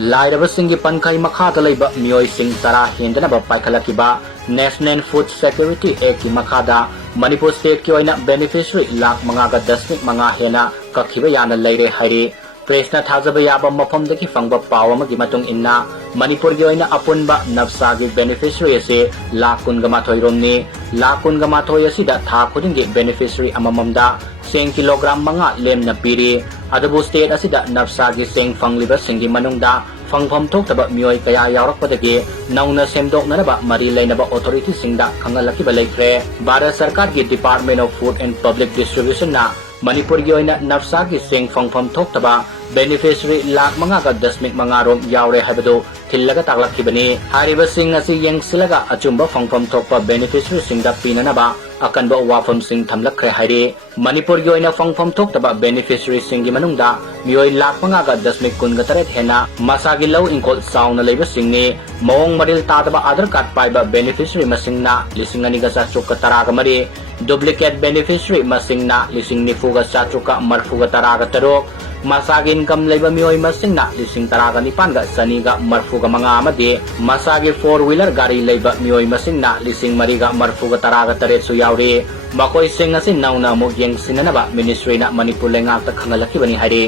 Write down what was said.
लाइरबसिंगी पनखै मखादा लैबा मियोइसिंग तरा हेंदनबा पाइखलकिबा national food security act की मखादा Manipur state की ओइना बेनिफिशियरी लाख 5.5 हेना कखिबा याना लैरे हाइरे प्रेसना थाजबा याबा मफमदगी फंगबा पाव अमगी मतुंग इन्ना मणिपुर की ओइना अपुनबा नफसा की बेनिफिशियरी से लाख 19 रोमनी लाख 19 असिदा था खुदिंगी बेनिफिशियरी अमममदा सेंग किलोग्राम 5 लेमना पीरी अदबु स्टेट असिदा नफसा की सेंग फंगलिबा सिंगी मनुंगदा फंगफम थोक्तबा मियोय कया यावरकपदगी नौना सेमदोकनबा मरी लेनबा ऑथोरिटी सिंगदा खंगलकिबा लेख्रे भारत सरकार की department of food and public distribution ना मणिपुर की ओइना नफसा की सेंग फंगफम थोक्तबा बेनिफिशियरी लाख 5.5 रोम यावरे हाइबदो थिल्लगा तागलकिबनी हारिबा सिंग असि यंगसिलगा अचुंबा फंगफम थोक्पा बेनिफिशियरी सिंगदा पीननबा अकनबा वाफम सिंग थमलखरे हाइरे मणिपुर की ओइना फंगफम थोक्तबा बेनिफिशियरी सिंगी मनुंगदा मियोय लाख 5.18 हेना मसागी लौ इंकोल साउना लेबा सिंगने मोंग मरिल तादबा आधार कार्ड पाइबा बेनिफिशियरी मसिंगना 2,730 डुप्लीकेट बेनिफिशियरी मसिंगना 9,430 मसागी इनकम लेबा मियोय मसिंगना 19,930 मसागी 4-व्हीलर गाड़ी लेबा मियोय मसिंगना 3,430 सु यावरे मकोय सिंग असि नौना मुग यंगसिननबा मिनिस्ट्री ना मणिपुर लेंगाक खंगलकिबनी हाइरे